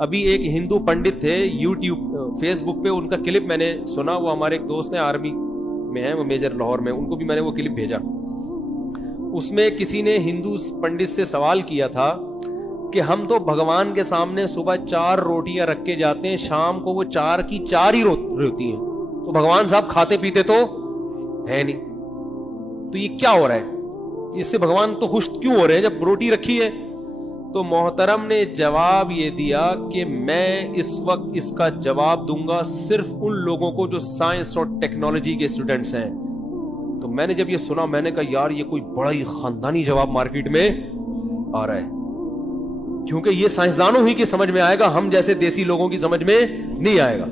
अभी एक हिंदू पंडित थे, यूट्यूब फेसबुक पे उनका क्लिप मैंने सुना। वो हमारे एक दोस्त हैं, आर्मी में हैं, वो मेजर लाहौर में, उनको भी मैंने वो क्लिप भेजा। उसमें किसी ने हिंदू पंडित से सवाल किया था कि हम तो भगवान के सामने सुबह 4 रोटियां रख के जाते हैं, शाम को वो 4 की 4 ही रोती हैं, तो भगवान साहब खाते पीते तो है नहीं, तो ये क्या हो रहा है? इससे भगवान तो खुश क्यों हो रहे हैं जब रोटी रखी है? तो मोहतरम ने जवाब ये दिया कि मैं इस वक्त इसका जवाब दूंगा सिर्फ उन लोगों को जो साइंस और टेक्नोलॉजी के स्टूडेंट्स हैं। तो मैंने जब ये सुना, मैंने कहा यार ये कोई बड़ा ही खानदानी जवाब मार्केट में आ रहा है, क्योंकि ये साइंसदानों ही की समझ में आएगा, हम जैसे देसी लोगों की समझ में नहीं आएगा।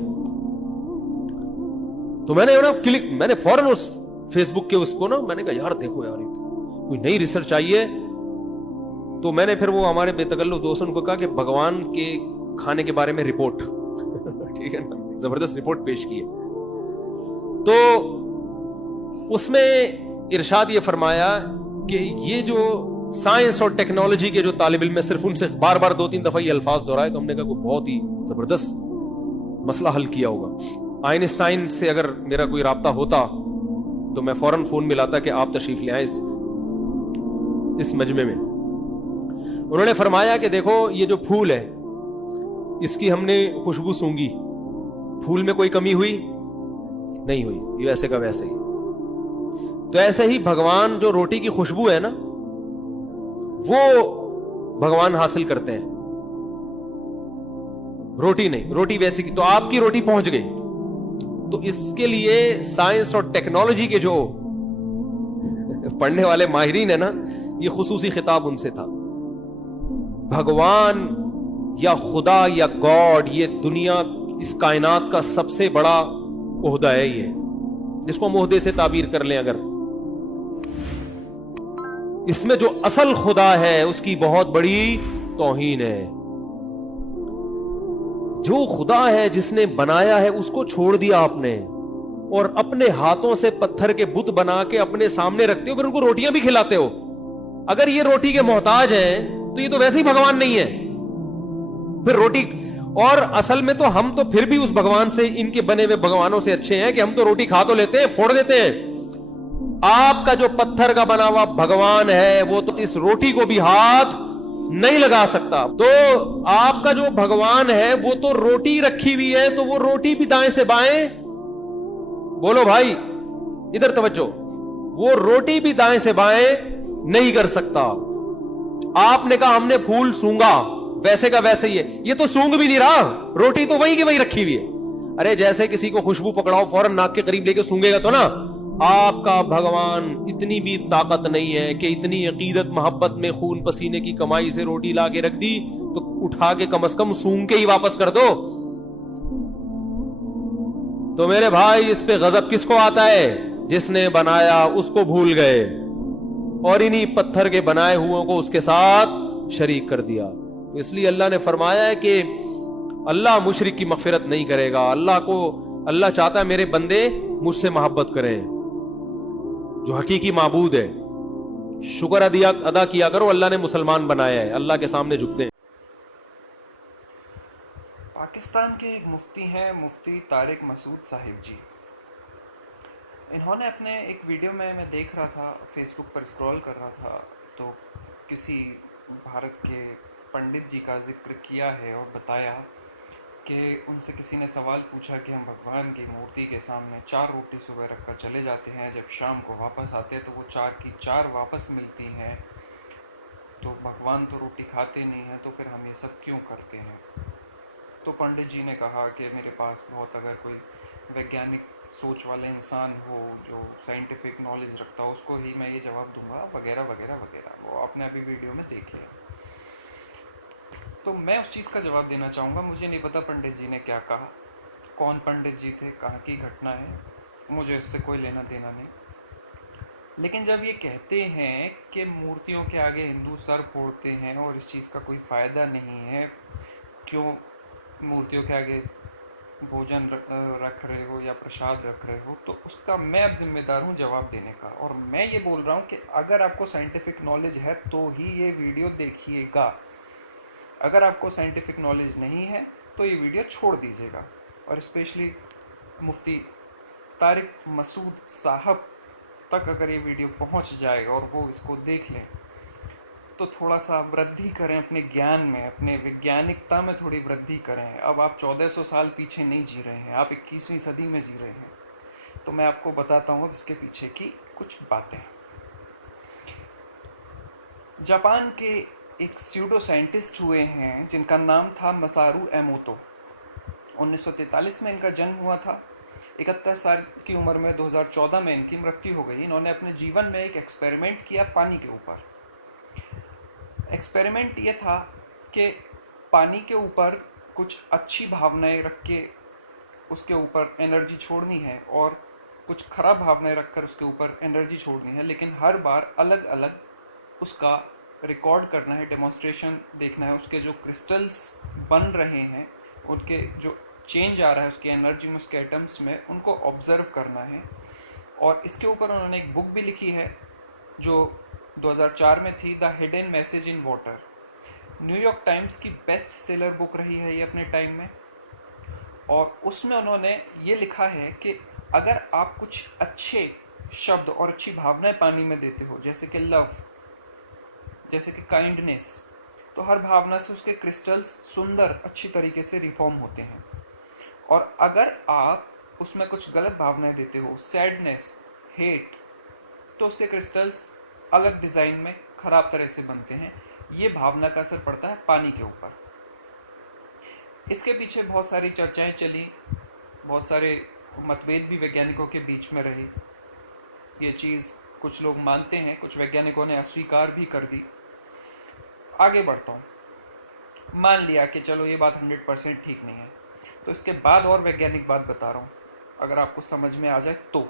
तो मैंने फौरन उस फेसबुक के उसको ना, मैंने कहा यार देखो यार, ये तो कोई नई रिसर्च आई है। तो मैंने फिर वो हमारे बेतकल्लुफ दोस्तों को कहा कि भगवान के खाने के बारे में रिपोर्ट ठीक है ना, जबरदस्त रिपोर्ट पेश की है। तो उसमें इरशाद ये फरमाया कि ये जो साइंस और टेक्नोलॉजी के जो तालिब इल्म, सिर्फ उनसे बार बार 2-3 दफा ये अल्फाज दोहराए, तो हमने कहा कोई बहुत ही जबरदस्त मसला हल किया होगा। आइंस्टाइन से अगर मेरा कोई राब्ता होता तो मैं फौरन फोन मिलाता कि आप तशरीफ ले आए इस मजमे में। उन्होंने फरमाया कि देखो ये जो फूल है, इसकी हमने खुशबू सूंघी, फूल में कोई कमी हुई नहीं हुई, ये वैसे का वैसे ही। तो ऐसे ही भगवान जो रोटी की खुशबू है ना, वो भगवान हासिल करते हैं, रोटी नहीं। रोटी वैसी की तो आपकी रोटी पहुंच गई। तो इसके लिए साइंस और टेक्नोलॉजी के जो पढ़ने वाले माहिरीन है ना, ये खुसूसी खिताब उनसे था। भगवान या खुदा या गॉड, ये दुनिया, इस कायनात का सबसे बड़ा ओहदा है ये, जिसको हम ओहदे से ताबीर कर लें अगर। इसमें जो असल खुदा है उसकी बहुत बड़ी तौहीन है। जो खुदा है जिसने बनाया है उसको छोड़ दिया आपने, और अपने हाथों से पत्थर के बुत बना के अपने सामने रखते हो, फिर उनको रोटियां भी खिलाते हो। अगर ये रोटी के मोहताज हैं तो ये तो वैसे ही भगवान नहीं है फिर रोटी। और असल में तो हम तो फिर भी उस भगवान से, इनके बने हुए भगवानों से अच्छे हैं कि हम तो रोटी खा तो लेते हैं, फोड़ देते हैं। आपका जो पत्थर का बना हुआ भगवान है वो तो इस रोटी को भी हाथ नहीं लगा सकता। तो आपका जो भगवान है वो तो रोटी रखी हुई है, तो वो रोटी भी दाएं से बाएं, बोलो भाई इधर तवज्जो, वो रोटी भी दाएं से बाएं नहीं कर सकता। आपने कहा हमने फूल सूंघा, वैसे का वैसे ही है, ये तो सूंघ भी नहीं रहा, रोटी तो वही की वही रखी हुई है। अरे जैसे किसी को खुशबू पकड़ाओ, फौरन नाक के करीब लेके सूंघेगा तो ना। आपका भगवान इतनी भी ताकत नहीं है कि इतनी अकीदत मोहब्बत में खून पसीने की कमाई से रोटी ला के रख दी तो उठा के कम से कम सूंघ के ही वापस कर दो। तो मेरे भाई इस पे गजब किसको आता है? जिसने बनाया उसको भूल गए और इन्हीं पत्थर के बनाए हुओं को उसके साथ शरीक कर दिया। तो इसलिए अल्लाह ने फरमाया है कि अल्लाह मुशरिक की मगफिरत नहीं करेगा। अल्लाह चाहता है मेरे बंदे मुझसे मोहब्बत करें, जो हकीकी माबूद है। शुक्र अदा किया करो, अल्लाह ने मुसलमान बनाया है, अल्लाह के सामने झुकते हैं। पाकिस्तान के एक मुफ्ती हैं, मुफ्ती तारिक मसूद साहिब जी। इन्होंने अपने एक वीडियो में, मैं देख रहा था, फेसबुक पर स्क्रॉल कर रहा था, तो किसी भारत के पंडित जी का जिक्र किया है और बताया कि उनसे किसी ने सवाल पूछा कि हम भगवान की मूर्ति के सामने 4 रोटी सुबह रखकर चले जाते हैं, जब शाम को वापस आते हैं तो वो 4 की 4 वापस मिलती हैं, तो भगवान तो रोटी खाते नहीं हैं, तो फिर हम ये सब क्यों करते हैं? तो पंडित जी ने कहा कि मेरे पास बहुत, अगर कोई वैज्ञानिक सोच वाले इंसान हो जो साइंटिफिक नॉलेज रखता हो, उसको ही मैं ये जवाब दूंगा, वगैरह वगैरह वगैरह। वो आपने अभी वीडियो में देख लिया। तो मैं उस चीज़ का जवाब देना चाहूँगा। मुझे नहीं पता पंडित जी ने क्या कहा, कौन पंडित जी थे, कहाँ की घटना है, मुझे उससे कोई लेना देना नहीं। लेकिन जब ये कहते हैं कि मूर्तियों के आगे हिंदू सर फोड़ते हैं और इस चीज़ का कोई फ़ायदा नहीं है, क्यों मूर्तियों के आगे भोजन रख रहे हो या प्रसाद रख रहे हो, तो उसका मैं अब जिम्मेदार हूँ जवाब देने का। और मैं ये बोल रहा हूँ कि अगर आपको साइंटिफिक नॉलेज है तो ही ये वीडियो देखिएगा। अगर आपको साइंटिफिक नॉलेज नहीं है तो ये वीडियो छोड़ दीजिएगा। और स्पेशली मुफ्ती तारिक मसूद साहब तक अगर ये वीडियो पहुंच जाए और वो इसको देख लें तो थोड़ा सा वृद्धि करें अपने ज्ञान में, अपने वैज्ञानिकता में थोड़ी वृद्धि करें। अब आप 1400 साल पीछे नहीं जी रहे हैं, आप 21वीं सदी में जी रहे हैं। तो मैं आपको बताता हूँ इसके पीछे की कुछ बातें। जापान के एक स्यूडो साइंटिस्ट हुए हैं जिनका नाम था मसारू एमोतो। 1943 में इनका जन्म हुआ था। 71 साल की उम्र में 2014 में इनकी मृत्यु हो गई। इन्होंने अपने जीवन में एक एक्सपेरिमेंट किया पानी के ऊपर। एक्सपेरिमेंट ये था कि पानी के ऊपर कुछ अच्छी भावनाएं रख के उसके ऊपर एनर्जी छोड़नी है और कुछ खराब भावनाएं रखकर उसके ऊपर एनर्जी छोड़नी है, लेकिन हर बार अलग अलग उसका रिकॉर्ड करना है, डेमोन्स्ट्रेशन देखना है। उसके जो क्रिस्टल्स बन रहे हैं, उनके जो चेंज आ रहा है उसकी एनर्जी में, उसके एटम्स में, उनको ऑब्जर्व करना है। और इसके ऊपर उन्होंने एक बुक भी लिखी है जो 2004 में थी, the hidden message in water. New York times की बेस्ट सेलर बुक रही है ये अपने टाइम में। और उसमें उन्होंने ये लिखा है कि अगर आप कुछ अच्छे शब्द और अच्छी भावनाएं पानी में देते हो, जैसे कि लव, जैसे कि काइंडनेस, तो हर भावना से उसके क्रिस्टल्स सुंदर अच्छी तरीके से रिफॉर्म होते हैं। और अगर आप उसमें कुछ गलत भावनाएं देते हो, सैडनेस, हेट, तो उसके क्रिस्टल्स अलग डिज़ाइन में खराब तरह से बनते हैं। ये भावना का असर पड़ता है पानी के ऊपर। इसके पीछे बहुत सारी चर्चाएं चली, बहुत सारे मतभेद भी वैज्ञानिकों के बीच में रहे। ये चीज़ कुछ लोग मानते हैं, कुछ वैज्ञानिकों ने अस्वीकार भी कर दी। आगे बढ़ता हूँ। मान लिया कि चलो ये बात 100% ठीक नहीं है, तो इसके बाद और वैज्ञानिक बात बता रहा हूँ, अगर आपको समझ में आ जाए तो।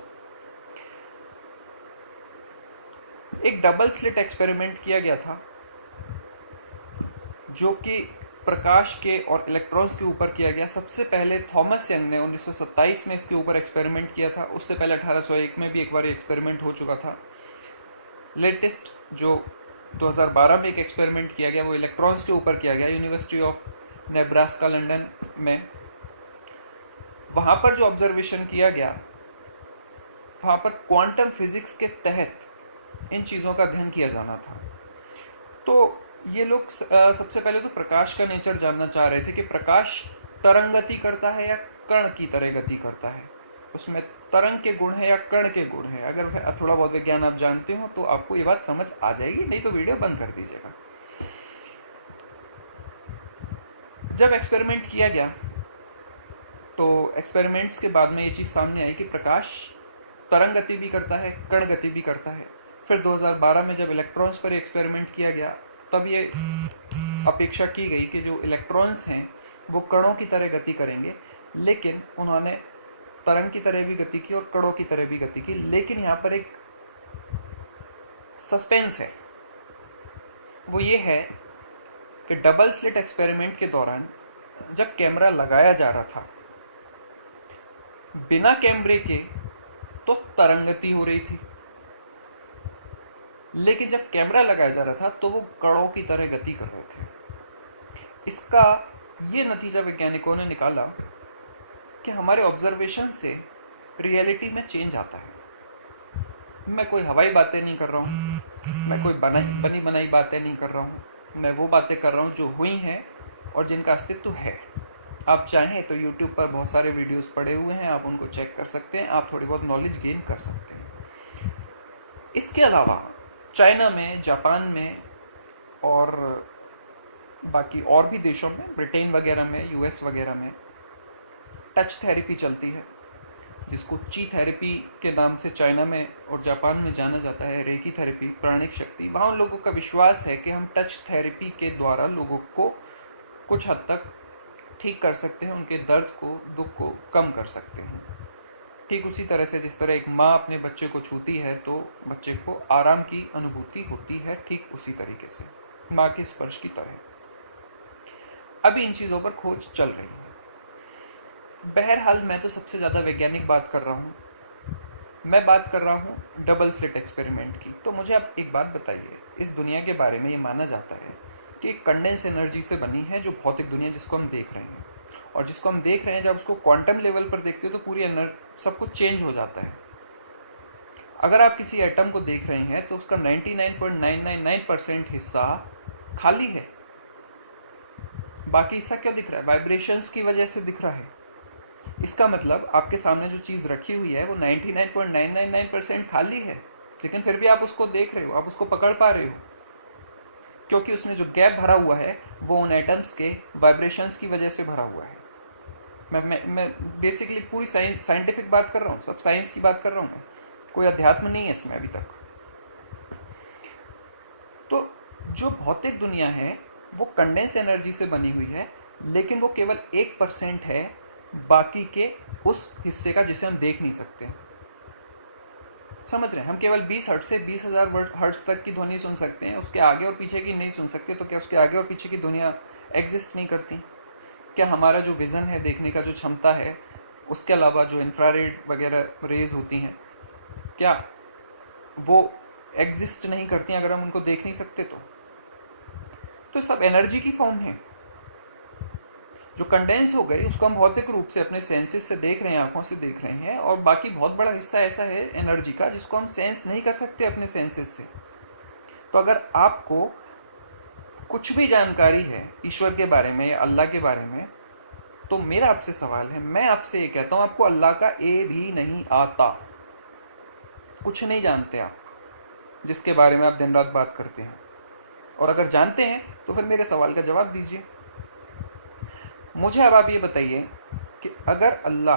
एक डबल स्लिट एक्सपेरिमेंट किया गया था जो कि प्रकाश के और इलेक्ट्रॉन्स के ऊपर किया गया। सबसे पहले थॉमस यंग ने 1927 में इसके ऊपर एक्सपेरिमेंट किया था। उससे पहले 1801 में भी एक बार एक्सपेरिमेंट हो चुका था। लेटेस्ट जो 2012 में एक एक्सपेरिमेंट किया गया वो इलेक्ट्रॉन्स के ऊपर किया गया, यूनिवर्सिटी ऑफ नेब्रास्का लंदन में। वहाँ पर जो ऑब्जर्वेशन किया गया, वहाँ पर क्वांटम फिजिक्स के तहत इन चीज़ों का अध्ययन किया जाना था। तो ये लोग सबसे पहले तो प्रकाश का नेचर जानना चाह रहे थे कि प्रकाश तरंग गति करता है या कण की तरह गति करता है, उसमें तरंग के गुण है या कण के गुण है। अगर थोड़ा बहुत विज्ञान आप जानते हो तो आपको ये बात समझ आ जाएगी, नहीं तो वीडियो बंद कर दीजिएगा। जब एक्सपेरिमेंट किया गया तो एक्सपेरिमेंट्स के बाद में ये चीज़ सामने आई कि प्रकाश तरंग गति भी करता है, कण गति भी करता है। फिर 2012 में जब इलेक्ट्रॉन्स पर एक्सपेरिमेंट किया गया तब ये अपेक्षा की गई कि जो इलेक्ट्रॉन्स हैं वो कणों की तरह गति करेंगे, लेकिन उन्होंने तरंग की तरह भी गति की और कणों की तरह भी गति की। लेकिन यहाँ पर एक सस्पेंस है, वो ये है कि डबल स्लिट एक्सपेरिमेंट के दौरान जब कैमरा लगाया जा रहा था, बिना कैमरे के तो तरंग गति हो रही थी, लेकिन जब कैमरा लगाया जा रहा था तो वो कणों की तरह गति कर रहे थे। इसका ये नतीजा वैज्ञानिकों ने निकाला कि हमारे ऑब्जर्वेशन से रियलिटी में चेंज आता है। मैं कोई हवाई बातें नहीं कर रहा हूँ, मैं कोई बनी बनाई बातें नहीं कर रहा हूँ, मैं वो बातें कर रहा हूँ जो हुई हैं और जिनका अस्तित्व है। आप चाहें तो YouTube पर बहुत सारे वीडियोस पड़े हुए हैं, आप उनको चेक कर सकते हैं, आप थोड़ी बहुत नॉलेज गेन कर सकते हैं। इसके अलावा चाइना में, जापान में और बाकी और भी देशों में, ब्रिटेन वगैरह में, US वगैरह में टच थेरेपी चलती है, जिसको ची थेरेपी के नाम से चाइना में और जापान में जाना जाता है। रेकी थेरेपी, प्राणिक शक्ति। वहाँ उन लोगों का विश्वास है कि हम टच थेरेपी के द्वारा लोगों को कुछ हद तक ठीक कर सकते हैं, उनके दर्द को, दुख को कम कर सकते हैं। ठीक उसी तरह से जिस तरह एक माँ अपने बच्चे को छूती है तो बच्चे को आराम की अनुभूति होती है, ठीक उसी तरीके से माँ के स्पर्श की तरह। अभी इन चीज़ों पर खोज चल रही है। बहरहाल मैं तो सबसे ज़्यादा वैज्ञानिक बात कर रहा हूँ, मैं बात कर रहा हूँ डबल स्लिट एक्सपेरिमेंट की। तो मुझे आप एक बात बताइए, इस दुनिया के बारे में ये माना जाता है कि कंडेंस एनर्जी से बनी है जो भौतिक दुनिया जिसको हम देख रहे हैं। और जिसको हम देख रहे हैं, जब उसको क्वांटम लेवल पर देखते हो तो पूरी सब कुछ चेंज हो जाता है। अगर आप किसी एटम को देख रहे हैं तो उसका 99.999% हिस्सा खाली है। बाकी हिस्सा क्यों दिख रहा है? वाइब्रेशंस की वजह से दिख रहा है। इसका मतलब आपके सामने जो चीज़ रखी हुई है वो 99.999% खाली है, लेकिन फिर भी आप उसको देख रहे हो, आप उसको पकड़ पा रहे हो, क्योंकि उसमें जो गैप भरा हुआ है वो उन एटम्स के वाइब्रेशंस की वजह से भरा हुआ है। मैं बेसिकली पूरी साइंटिफिक बात कर रहा हूँ, सब साइंस की बात कर रहा हूँ, कोई अध्यात्म नहीं है इसमें अभी तक। तो जो भौतिक दुनिया है वो कंडेंस एनर्जी से बनी हुई है, लेकिन वो केवल 1% है बाकी के उस हिस्से का जिसे हम देख नहीं सकते। समझ रहे हैं? हम केवल 20 हर्ट्ज से 20,000 हर्ट्ज तक की ध्वनि सुन सकते हैं, उसके आगे और पीछे की नहीं सुन सकते। तो क्या उसके आगे और पीछे की दुनिया एग्जिस्ट नहीं करती? क्या हमारा जो विज़न है, देखने का जो क्षमता है, उसके अलावा जो इंफ्रारेड वगैरह रेज होती हैं, क्या वो एग्जिस्ट नहीं करती अगर हम उनको देख नहीं सकते? तो सब एनर्जी की फॉर्म है जो कंडेंस हो गई, उसको हम भौतिक रूप से अपने सेंसेस से देख रहे हैं, आंखों से देख रहे हैं। और बाकी बहुत बड़ा हिस्सा ऐसा है एनर्जी का जिसको हम सेंस नहीं कर सकते अपने सेंसेस से। तो अगर आपको कुछ भी जानकारी है ईश्वर के बारे में या अल्लाह के बारे में, तो मेरा आपसे सवाल है, मैं आपसे ये कहता हूँ, आपको अल्लाह का ए भी नहीं आता, कुछ नहीं जानते आप जिसके बारे में आप दिन रात बात करते हैं। और अगर जानते हैं तो फिर मेरे सवाल का जवाब दीजिए मुझे। अब आप ये बताइए कि अगर अल्लाह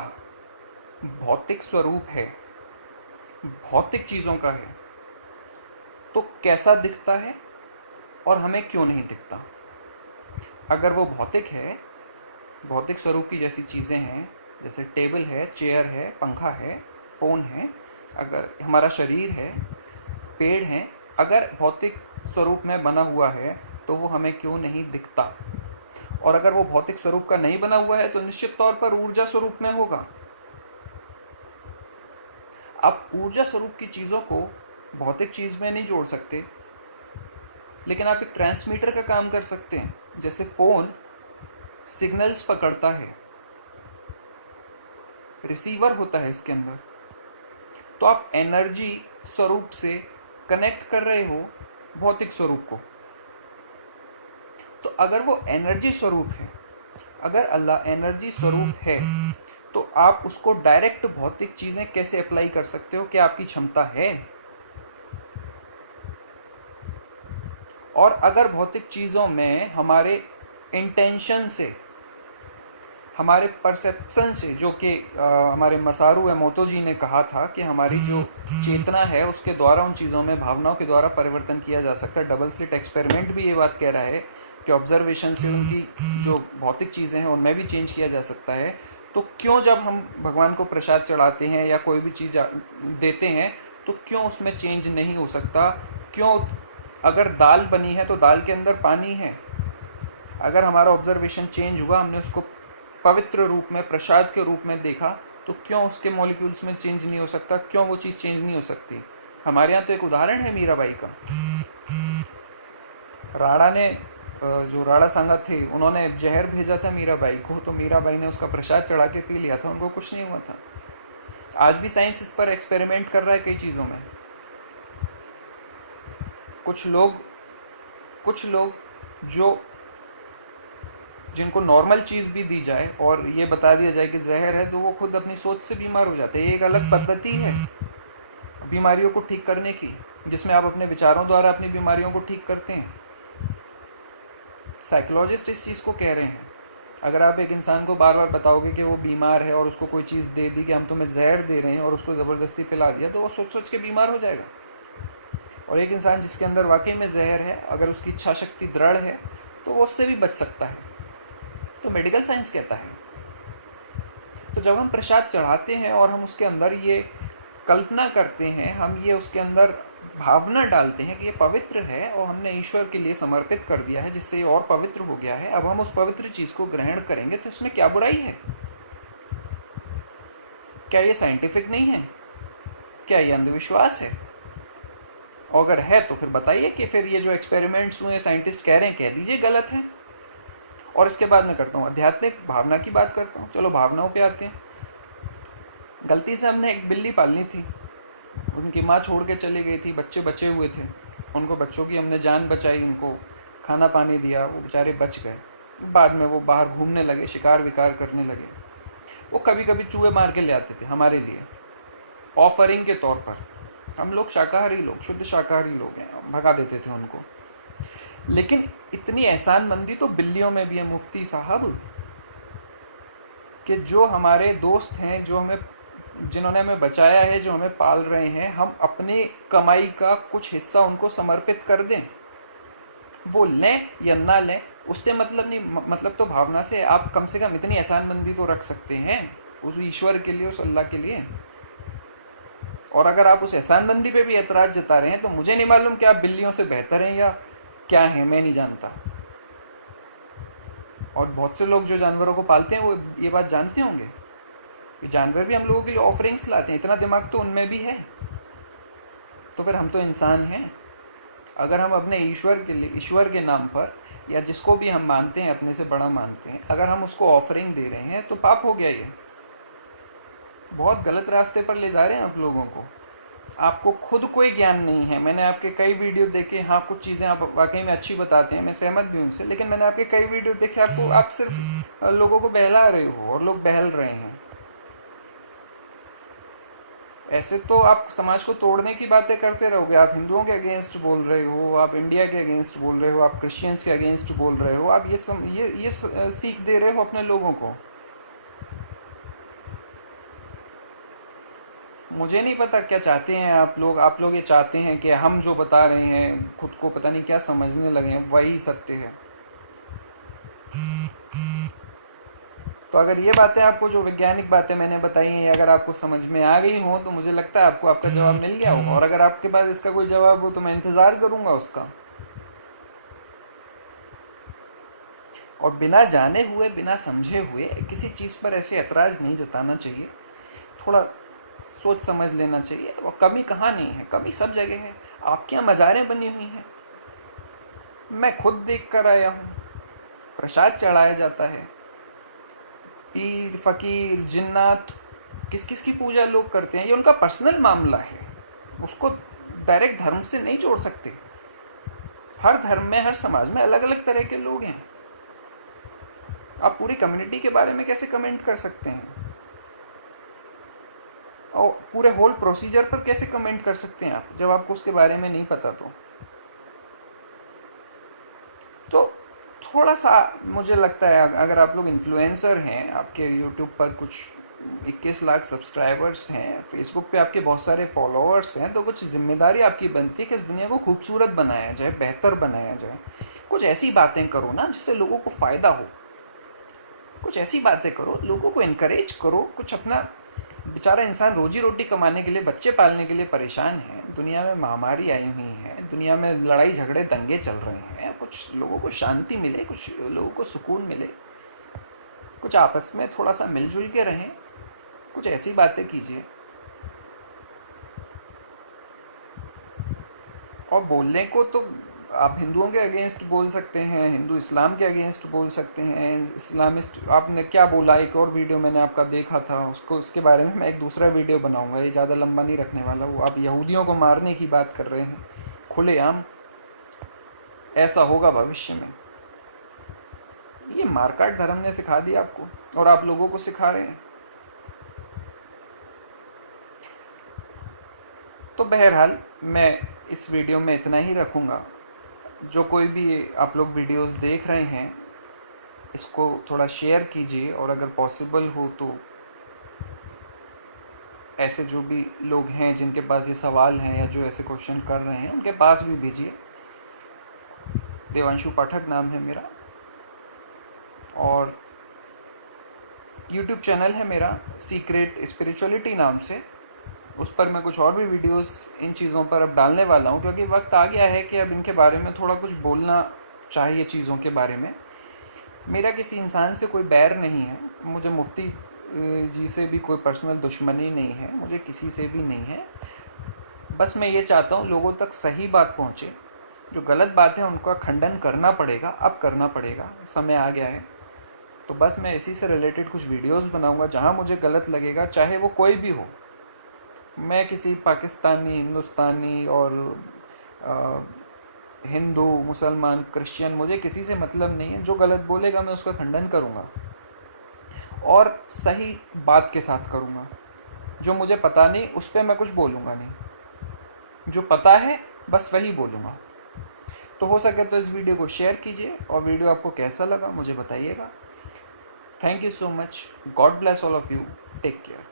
भौतिक स्वरूप है, भौतिक चीज़ों का है, तो कैसा दिखता है और हमें क्यों नहीं दिखता? अगर वो भौतिक है, भौतिक स्वरूप की जैसी चीज़ें हैं, जैसे टेबल है, चेयर है, पंखा है, फ़ोन है, अगर हमारा शरीर है, पेड़ है, अगर भौतिक स्वरूप में बना हुआ है तो वो हमें क्यों नहीं दिखता? और अगर वो भौतिक स्वरूप का नहीं बना हुआ है तो निश्चित तौर पर ऊर्जा स्वरूप में होगा। आप ऊर्जा स्वरूप की चीज़ों को भौतिक चीज़ में नहीं जोड़ सकते, लेकिन आप एक ट्रांसमीटर का काम कर सकते हैं। जैसे फ़ोन सिग्नल्स पकड़ता है, रिसीवर होता है इसके अंदर, तो आप एनर्जी स्वरूप से कनेक्ट कर रहे हो भौतिक स्वरूप को। तो अगर वो एनर्जी स्वरूप है, अगर अल्लाह एनर्जी स्वरूप है, तो आप उसको डायरेक्ट भौतिक चीज़ें कैसे अप्लाई कर सकते हो? क्या आपकी क्षमता है? और अगर भौतिक चीज़ों में हमारे इंटेंशन से, हमारे परसेप्शन से, जो कि हमारे मसारू एमोतो जी ने कहा था कि हमारी जो चेतना है उसके द्वारा उन चीज़ों में, भावनाओं के द्वारा परिवर्तन किया जा सकता है। डबल स्लिट एक्सपेरिमेंट भी ये बात कह रहा है कि ऑब्जर्वेशन से उनकी जो भौतिक चीज़ें हैं उनमें भी चेंज किया जा सकता है। तो क्यों जब हम भगवान को प्रसाद चढ़ाते हैं या कोई भी चीज़ देते हैं तो क्यों उसमें चेंज नहीं हो सकता? क्यों? अगर दाल बनी है तो दाल के अंदर पानी है, अगर हमारा ऑब्जर्वेशन चेंज हुआ, हमने उसको पवित्र रूप में, प्रसाद के रूप में देखा, तो क्यों उसके मॉलिक्यूल्स में चेंज नहीं हो सकता? क्यों वो चीज़ चेंज नहीं हो सकती? हमारे यहाँ तो एक उदाहरण है मीराबाई का। राणा ने, जो राणा सांगा थे, उन्होंने जहर भेजा था मीराबाई को, तो मीराबाई ने उसका प्रसाद चढ़ा के पी लिया था, उनको कुछ नहीं हुआ था। आज भी साइंस इस पर एक्सपेरिमेंट कर रहा है कई चीज़ों में। कुछ लोग जो जिनको नॉर्मल चीज़ भी दी जाए और ये बता दिया जाए कि जहर है, तो वो खुद अपनी सोच से बीमार हो जाते हैं। ये एक अलग पद्धति है बीमारियों को ठीक करने की, जिसमें आप अपने विचारों द्वारा अपनी बीमारियों को ठीक करते हैं। साइकोलॉजिस्ट इस चीज़ को कह रहे हैं। अगर आप एक इंसान को बार बार बताओगे कि वो बीमार है और उसको कोई चीज़ दे दी कि हम तुम्हें जहर दे रहे हैं और उसको ज़बरदस्ती पिला दिया, तो वो सोच सोच के बीमार हो जाएगा। और एक इंसान जिसके अंदर वाकई में जहर है, अगर उसकी इच्छा शक्ति दृढ़ है, तो वो उससे भी बच सकता है। तो मेडिकल साइंस कहता है। तो जब हम प्रसाद चढ़ाते हैं और हम उसके अंदर ये कल्पना करते हैं, हम ये उसके अंदर भावना डालते हैं कि ये पवित्र है और हमने ईश्वर के लिए समर्पित कर दिया है, जिससे ये और पवित्र हो गया है, अब हम उस पवित्र चीज़ को ग्रहण करेंगे, तो इसमें क्या बुराई है? क्या ये साइंटिफिक नहीं है? क्या ये अंधविश्वास है? और अगर है तो फिर बताइए कि फिर ये जो एक्सपेरिमेंट्स हुए साइंटिस्ट कह रहे हैं, कह दीजिए गलत है। और इसके बाद मैं करता हूँ आध्यात्मिक भावना की बात करता हूँ। चलो भावनाओं पे आते हैं। गलती से हमने एक बिल्ली पालनी थी, उनकी माँ छोड़ के चली गई थी, बच्चे बचे हुए थे, उनको बच्चों की हमने जान बचाई, उनको खाना पानी दिया, वो बेचारे बच गए। बाद में वो बाहर घूमने लगे, शिकार विकार करने लगे। वो कभी कभी चूहे मार के ले आते थे हमारे लिए ऑफरिंग के तौर पर। हम लोग शाकाहारी लोग, शुद्ध शाकाहारी लोग हैं, हम भगा देते थे उनको। लेकिन इतनी एहसानमंदी तो बिल्लियों में भी है मुफ्ती साहब, कि जो हमारे दोस्त हैं, जो हमें, जिन्होंने हमें बचाया है, जो हमें पाल रहे हैं, हम अपनी कमाई का कुछ हिस्सा उनको समर्पित कर दें। वो लें या ना लें उससे मतलब नहीं, मतलब तो भावना से आप कम से कम इतनी एहसानमंदी तो रख सकते हैं उस ईश्वर के लिए, उस अल्लाह के लिए। और अगर आप उस एहसानमंदी पे भी एतराज जता रहे हैं तो मुझे नहीं मालूम कि आप बिल्लियों से बेहतर हैं या क्या हैं, मैं नहीं जानता। और बहुत से लोग जो जानवरों को पालते हैं वो ये बात जानते होंगे कि जानवर भी हम लोगों के लिए ऑफरिंग्स लाते हैं, इतना दिमाग तो उनमें भी है। तो फिर हम तो इंसान हैं। अगर हम अपने ईश्वर के लिए, ईश्वर के नाम पर, या जिसको भी हम मानते हैं, अपने से बड़ा मानते हैं, अगर हम उसको ऑफरिंग दे रहे हैं तो पाप हो गया। ये बहुत गलत रास्ते पर ले जा रहे हैं आप लोगों को। आपको खुद कोई ज्ञान नहीं है। मैंने आपके कई वीडियो देखे, हाँ कुछ चीज़ें आप वाकई में अच्छी बताते हैं, मैं सहमत भी हूँ उनसे, लेकिन मैंने आपके कई वीडियो देखे, आपको, आप सिर्फ लोगों को बहला रहे हो और लोग बहल रहे हैं। ऐसे तो आप समाज को तोड़ने की बातें करते रहोगे। आप हिंदुओं के अगेंस्ट बोल रहे हो, आप इंडिया के अगेंस्ट बोल रहे हो, आप क्रिश्चियंस के अगेंस्ट बोल रहे हो, आप ये सीख दे रहे हो अपने लोगों को। मुझे नहीं पता क्या चाहते हैं आप लोग। आप लोग ये चाहते हैं कि हम जो बता रहे हैं, खुद को पता नहीं क्या समझने लगे हैं, वही सत्य है। तो अगर ये बातें आपको, जो वैज्ञानिक बातें मैंने बताई हैं, अगर आपको समझ में आ गई हो तो मुझे लगता है आपको आपका जवाब मिल गया होगा। और अगर आपके पास इसका कोई जवाब हो तो मैं इंतज़ार करूंगा उसका। और बिना जाने हुए, बिना समझे हुए किसी चीज़ पर ऐसे ऐतराज़ नहीं जताना चाहिए। थोड़ा सोच समझ लेना चाहिए। और कमी कहाँ नहीं है, कमी सब जगह है। आपके यहाँ मज़ारें बनी हुई हैं, मैं खुद देख कर आया हूँ। प्रसाद चढ़ाया जाता है, पीर फकीर जिन्नात, किस किस की पूजा लोग करते हैं, ये उनका पर्सनल मामला है। उसको डायरेक्ट धर्म से नहीं जोड़ सकते। हर धर्म में, हर समाज में अलग अलग तरह के लोग हैं। आप पूरी कम्युनिटी के बारे में कैसे कमेंट कर सकते हैं, और पूरे होल प्रोसीजर पर कैसे कमेंट कर सकते हैं आप, जब आपको उसके बारे में नहीं पता? तो थोड़ा सा मुझे लगता है, अगर आप लोग इन्फ्लुएंसर हैं, आपके यूट्यूब पर कुछ 21 लाख सब्सक्राइबर्स हैं, फेसबुक पे आपके बहुत सारे फॉलोअर्स हैं, तो कुछ जिम्मेदारी आपकी बनती है कि इस दुनिया को खूबसूरत बनाया जाए, बेहतर बनाया जाए। कुछ ऐसी बातें करो ना जिससे लोगों को फ़ायदा हो। कुछ ऐसी बातें करो, लोगों को इनकरेज करो। कुछ अपना, बेचारा इंसान रोजी रोटी कमाने के लिए, बच्चे पालने के लिए परेशान है। दुनिया में महामारी आई हुई है, दुनिया में लड़ाई झगड़े दंगे चल रहे हैं। कुछ लोगों को शांति मिले, कुछ लोगों को सुकून मिले, कुछ आपस में थोड़ा सा मिलजुल के रहें। कुछ ऐसी बातें कीजिए। और बोलने को तो आप हिंदुओं के अगेंस्ट बोल सकते हैं, हिंदू इस्लाम के अगेंस्ट बोल सकते हैं, इस्लामिस्ट। आपने क्या बोला, एक और वीडियो मैंने आपका देखा था, उसको, उसके बारे में मैं एक दूसरा वीडियो बनाऊंगा, ये ज़्यादा लंबा नहीं रखने वाला। वो आप यहूदियों को मारने की बात कर रहे हैं खुलेआम, ऐसा होगा भविष्य में। ये मारकाट धर्म ने सिखा दिया आपको, और आप लोगों को सिखा रहे हैं। तो बहरहाल मैं इस वीडियो में इतना ही रखूँगा। जो कोई भी आप लोग वीडियोस देख रहे हैं, इसको थोड़ा शेयर कीजिए, और अगर पॉसिबल हो तो ऐसे जो भी लोग हैं जिनके पास ये सवाल हैं या जो ऐसे क्वेश्चन कर रहे हैं, उनके पास भी भेजिए। देवांशु पाठक नाम है मेरा, और यूट्यूब चैनल है मेरा सीक्रेट स्पिरिचुअलिटी नाम से। उस पर मैं कुछ और भी वीडियोस इन चीज़ों पर अब डालने वाला हूँ, क्योंकि वक्त आ गया है कि अब इनके बारे में थोड़ा कुछ बोलना चाहिए, चीज़ों के बारे में। मेरा किसी इंसान से कोई बैर नहीं है, मुझे मुफ्ती जी से भी कोई पर्सनल दुश्मनी नहीं है, मुझे किसी से भी नहीं है। बस मैं ये चाहता हूँ लोगों तक सही बात पहुँचे, जो गलत बात है उनका खंडन करना पड़ेगा, अब करना पड़ेगा, समय आ गया है। तो बस मैं इसी से रिलेटेड कुछ वीडियोस बनाऊंगा जहाँ मुझे गलत लगेगा, चाहे वो कोई भी हो। मैं किसी पाकिस्तानी, हिंदुस्तानी और हिंदू, मुसलमान, क्रिश्चियन, मुझे किसी से मतलब नहीं है। जो गलत बोलेगा मैं उसका खंडन करूँगा और सही बात के साथ करूँगा। जो मुझे पता नहीं उस पर मैं कुछ बोलूँगा नहीं, जो पता है बस वही बोलूँगा। तो हो सके तो इस वीडियो को शेयर कीजिए, और वीडियो आपको कैसा लगा मुझे बताइएगा। Thank you so much. God bless all of you. Take care.